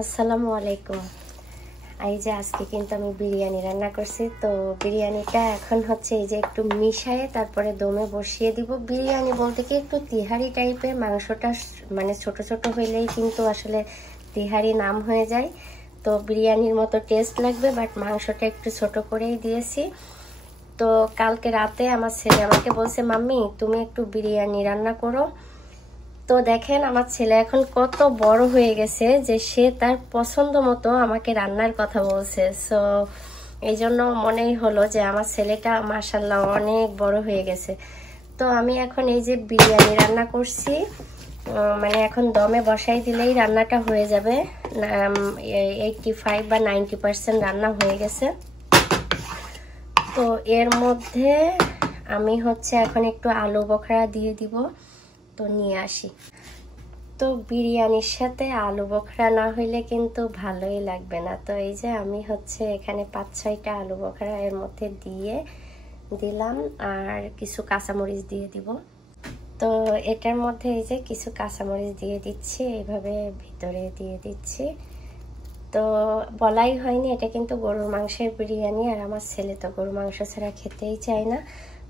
আসসালামু আলাইকুম। এই যে আজকে কিন্তু আমি বিরিয়ানি রান্না করছি। তো বিরিয়ানিটা এখন হচ্ছে এই যে একটু মিশিয়ে তারপরে দমে বসিয়ে দিব। বিরিয়ানি বলতে কি একটু তিহারি টাইপের, মাংসটা মানে ছোট ছোট হইলেই কিন্তু আসলে তিহারি নাম হয়ে যায়। তো বিরিয়ানির মতো টেস্ট লাগবে, বাট মাংসটা একটু ছোট করেই দিয়েছি। তো কালকে রাতে আমার ছেলে আমাকে বলছে, মাম্মি তুমি একটু বিরিয়ানি রান্না করো। তো দেখেন আমার ছেলে এখন কত বড় হয়ে গেছে যে সে তার পছন্দ মতো আমাকে রান্নার কথা বলছে। সো এই জন্য মনেই হলো যে আমার ছেলেটা মাশাআল্লাহ অনেক বড় হয়ে গেছে। তো আমি এখন এই যে বিরিয়ানি রান্না করছি, মানে এখন দমে বসাই দিলেই রান্নাটা হয়ে যাবে। 85 বা 90% রান্না হয়ে গেছে। তো এর মধ্যে আমি হচ্ছে এখন একটু আলু বোখরা দিয়ে দিব। তো নিয়ে আসি। তো বিরিয়ানির সাথে আলু বোখরা না হইলে কিন্তু ভালোই লাগবে না। তো এই যে আমি হচ্ছে এখানে 5-6টা আলু বোখরা এর মধ্যে দিয়ে দিলাম, আর কিছু কাঁচামরিচ দিয়ে দিব। তো এটার মধ্যে এই যে কিছু কাঁচামরিচ দিয়ে দিচ্ছি, এইভাবে ভিতরে দিয়ে দিচ্ছি। তো বলাই হয়নি, এটা কিন্তু গরুর মাংসের বিরিয়ানি, আর আমার ছেলে তো গরুর মাংস ছাড়া খেতেই চায় না।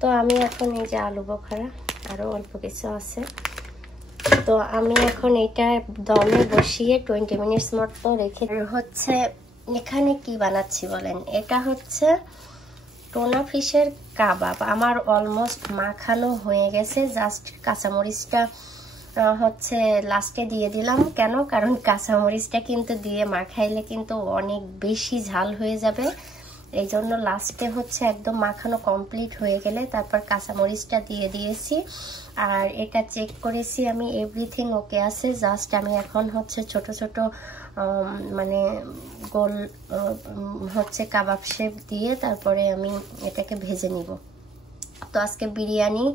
তো আমি এখন এই যে আলু বোখরা আরও অল্প কিছু আছে, তো আমি এখন এটা দমে বসিয়ে 20 মিনিটস মতো রেখে হচ্ছে এখানে কি বানাচ্ছি বলেন। এটা হচ্ছে টোনা ফিশের কাবাব। আমার অলমোস্ট মাখানো হয়ে গেছে, জাস্ট কাঁচামরিচটা হচ্ছে লাস্টে দিয়ে দিলাম। কেন? কারণ কাঁচামরিচটা কিন্তু দিয়ে মাখাইলে কিন্তু অনেক বেশি ঝাল হয়ে যাবে, এই জন্য লাস্টে হচ্ছে একদম মাখানো কমপ্লিট হয়ে গেলে তারপর কাঁচামরিচটা দিয়ে দিয়েছি। আর এটা চেক করেছি আমি, এভরিথিং ওকে আছে। জাস্ট আমি এখন হচ্ছে ছোট ছোট মানে গোল হচ্ছে কাবাব শেপ দিয়ে তারপরে আমি এটাকে ভেজে নিব। তো আজকে বিরিয়ানি,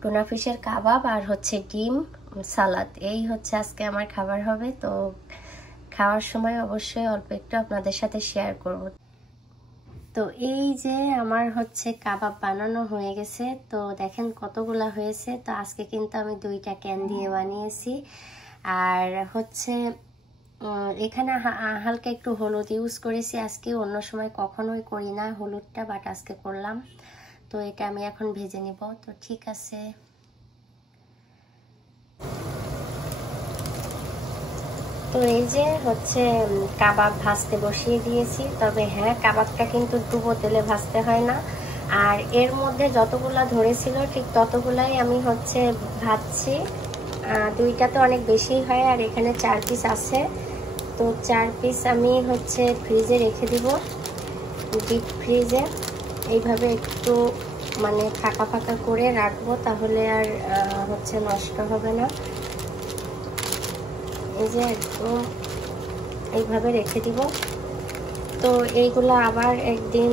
টুনা ফিশের কাবাব আর হচ্ছে ডিম, সালাদ, এই হচ্ছে আজকে আমার খাবার হবে। তো খাওয়ার সময় অবশ্যই অল্প একটু আপনাদের সাথে শেয়ার করব। তো এই যে আমার হচ্ছে কাবাব বানানো হয়ে গেছে। তো দেখেন কতগুলা হয়েছে। তো আজকে কিন্তু আমি 2টা ক্যান দিয়ে বানিয়েছি। আর হচ্ছে এখানে হালকা একটু হলুদ ইউজ করেছি আজকে, অন্য সময় কখনোই করি না হলুদটা, বাট আজকে করলাম। তো এটা আমি এখন ভেজে নিব। তো ঠিক আছে, তো এই যে হচ্ছে কাবাব ভাজতে বসিয়ে দিয়েছি। তবে হ্যাঁ, কাবাবটা কিন্তু ডুবো তেলে ভাজতে হয় না। আর এর মধ্যে যতগুলা ধরেছিল ঠিক ততগুলাই আমি হচ্ছে ভাজছি। 2টা তো অনেক বেশি হয়, আর এখানে 4 পিস আছে। তো 4 পিস আমি হচ্ছে ফ্রিজে রেখে দিব, ডিপ ফ্রিজে। এইভাবে একটু মানে ফাঁকা ফাঁকা করে রাখবো, তাহলে আর হচ্ছে নষ্ট হবে না। এই যে একদম এইভাবে রেখে দিব। তো এইগুলো আবার একদিন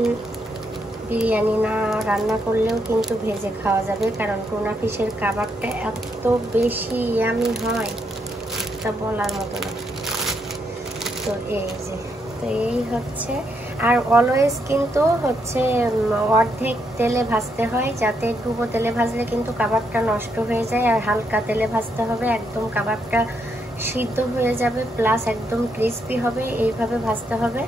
বিরিয়ানি না রান্না করলেও কিন্তু ভেজে খাওয়া যাবে, কারণ টুনা ফিশের কাবাবটা এত বেশি ইয়ামি হয় তা বলার মতো না। তো এই যে, তো এই হচ্ছে। আর অলওয়েজ কিন্তু হচ্ছে অর্ধেক তেলে ভাজতে হয়, যাতে ডুবো তেলে ভাজলে কিন্তু কাবাবটা নষ্ট হয়ে যায়। আর হালকা তেলে ভাজতে হবে, একদম কাবাবটা সিদ্ধ হয়ে যাবে, প্লাস একদম ক্রিস্পি হবে, এইভাবে ভাজতে হবে।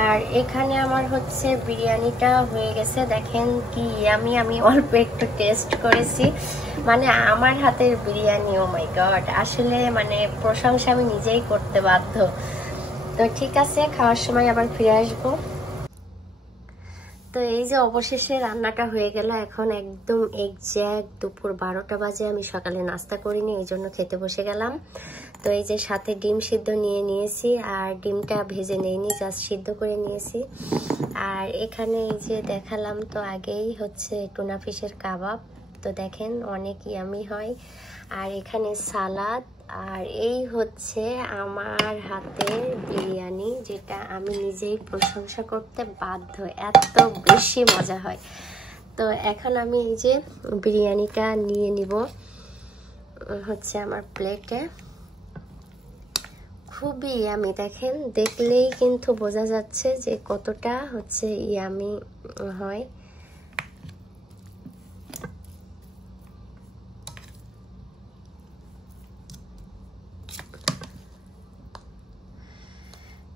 আর এখানে আমার হচ্ছে বিরিয়ানিটা হয়ে গেছে। দেখেন কি ইয়ামি, আমি অল্প একটু টেস্ট করেছি, মানে আমার হাতের বিরিয়ানি, ও মাই গড, আসলে মানে প্রশংসা আমি নিজেই করতে বাধ্য। তো ঠিক আছে, খাওয়ার সময় আবার ফিরে আসবো। তো এই যে অবশেষে রান্নাটা হয়ে গেল। এখন একদম এক্স্যাক্ট দুপুর 12টা বাজে। আমি সকালে নাস্তা করিনি, এই জন্য খেতে বসে গেলাম। তো এই যে সাথে ডিম সিদ্ধ নিয়ে নিয়েছি, আর ডিমটা ভেজে নেইনি, জাস্ট সিদ্ধ করে নিয়েছি। আর এখানে এই যে দেখালাম তো আগেই হচ্ছে টুনা ফিশের কাবাব। তো দেখেন অনেক ইয়ামি হয়। আর এখানে সালাদ, আর এই হচ্ছে আমার হাতের বিরিয়ানি, যেটা আমি নিজেই প্রশংসা করতে বাধ্য, এত বেশি মজা হয়। তো এখন আমি এই যে বিরিয়ানিটা নিয়ে নিব হচ্ছে আমার প্লেটে। খুবই ইয়ামি, দেখেন দেখলেই কিন্তু বোঝা যাচ্ছে যে কতটা হচ্ছে ইয়ামি হয়।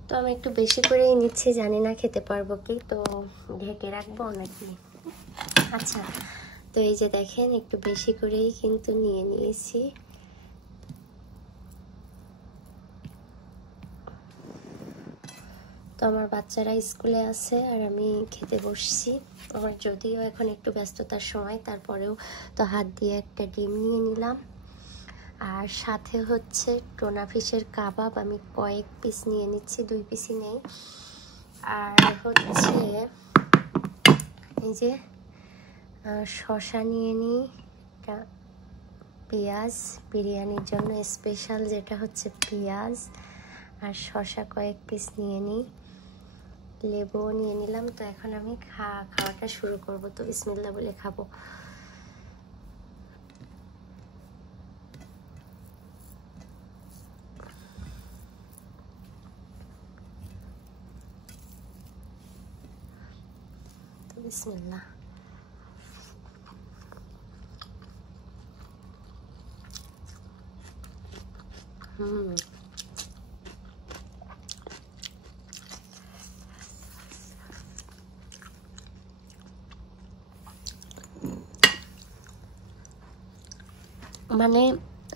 তো আমি একটু বেশি করেই নিচ্ছি, জানি না খেতে পারবো কি, তো ঢেকে রাখবো নাকি। আচ্ছা, তো এই যে দেখেন একটু বেশি করেই কিন্তু নিয়ে নিয়েছি। তো আমার বাচ্চারা স্কুলে আছে আর আমি খেতে বসছি। আমার যদিও এখন একটু ব্যস্ততার সময়, তারপরেও তো হাত দিয়ে একটা ডিম নিয়ে নিলাম। আর সাথে হচ্ছে টোনা ফিশের কাবাব, আমি কয়েক পিস নিয়ে নিচ্ছি, 2 পিসই নেই। আর হচ্ছে এই যে শসা নিয়ে নিই, একটা পেঁয়াজ, বিরিয়ানির জন্য স্পেশাল যেটা হচ্ছে পেঁয়াজ আর শসা কয়েক পিস নিয়ে নিই, লেবুও নিয়ে নিলাম। তো এখন আমি খাওয়াটা শুরু করব। তো বিসমিল্লাহ বলে খাবো। তো বিসমিল্লাহ। মানে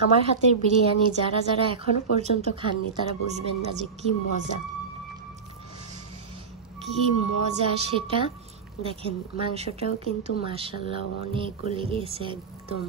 আমার হাতের বিরিয়ানি যারা যারা এখনো পর্যন্ত খাননি তারা বুঝবেন না যে কি মজা, কি মজা সেটা। দেখেন মাংসটাও কিন্তু মাশাআল্লাহ অনেক গলে গেছে একদম।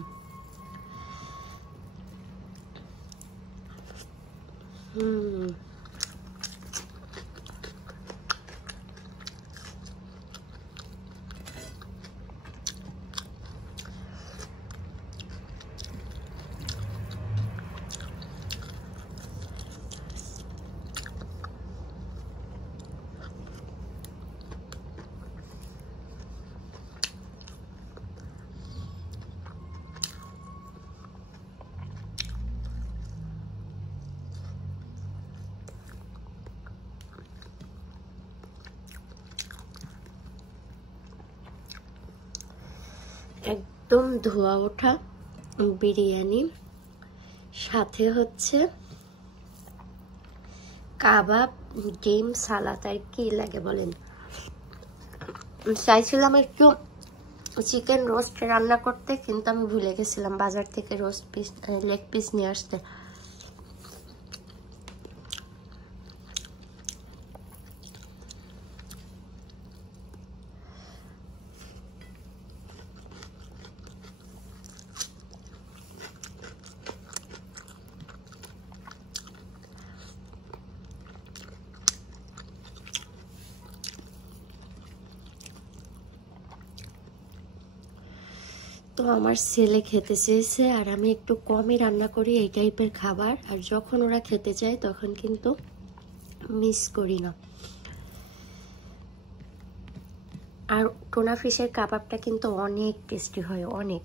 একদম ধোয়া ওঠা বিরিয়ানি, সাথে হচ্ছে কাবাব, ডিম, সালাদ, আর কি লাগে বলেন। চাইছিলাম একটু চিকেন রোস্ট রান্না করতে, কিন্তু আমি ভুলে গেছিলাম বাজার থেকে রোস্ট পিস, লেগ পিস নিয়ে আসতে। তো আমার ছেলে খেতে চেয়েছে আর আমি একটু কমই রান্না করি এই টাইপের খাবার, আর যখন ওরা খেতে চায় তখন কিন্তু মিস করি না। আর টোনা ফিশের কাবাবটা কিন্তু অনেক টেস্টি হয়, অনেক।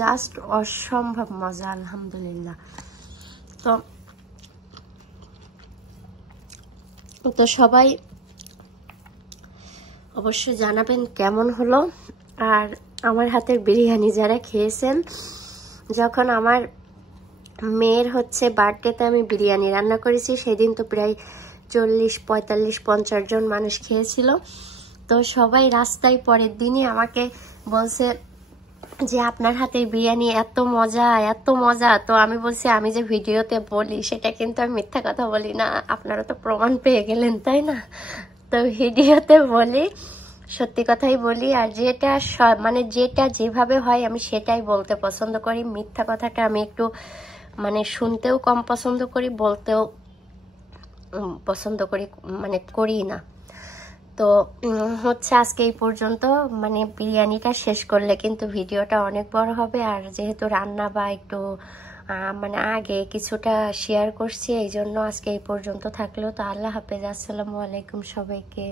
জাস্ট অসম্ভব মজা, আলহামদুলিল্লাহ। তো সবাই অবশ্যই জানাবেন কেমন হলো। আর আমার হাতের বিরিয়ানি যারা খেয়েছেন, যখন আমার মেয়ের হচ্ছে বার্থডেতে আমি বিরিয়ানি রান্না করেছি, সেদিন তো প্রায় 40, 45, 50 জন মানুষ খেয়েছিল। তো সবাই রাস্তায় পরের দিনই আমাকে বলছে যে আপনার হাতের বিরিয়ানি এত মজা, এত মজা। তো আমি বলছি আমি যে ভিডিওতে বলি সেটা কিন্তু আমি মিথ্যা কথা বলি না, আপনারা তো প্রমাণ পেয়ে গেলেন তাই না। তো ভিডিওতে বলি, সত্যি কথাই বলি। আর যেটা মানে যেটা যেভাবে হয় আমি সেটাই বলতে পছন্দ করি। মিথ্যা কথাটা আমি একটু মানে শুনতেও কম পছন্দ করি, বলতেও পছন্দ করি, মানে করি না। তো হচ্ছে আজকে এই পর্যন্ত। মানে বিরিয়ানিটা শেষ করলে কিন্তু ভিডিওটা অনেক বড় হবে, আর যেহেতু রান্না বা একটু মানে আগে কিছুটা শেয়ার করছি, এই জন্য আজকে এই পর্যন্ত থাকলো। তো আল্লাহ হাফেজ, আসসালামু আলাইকুম সবাইকে।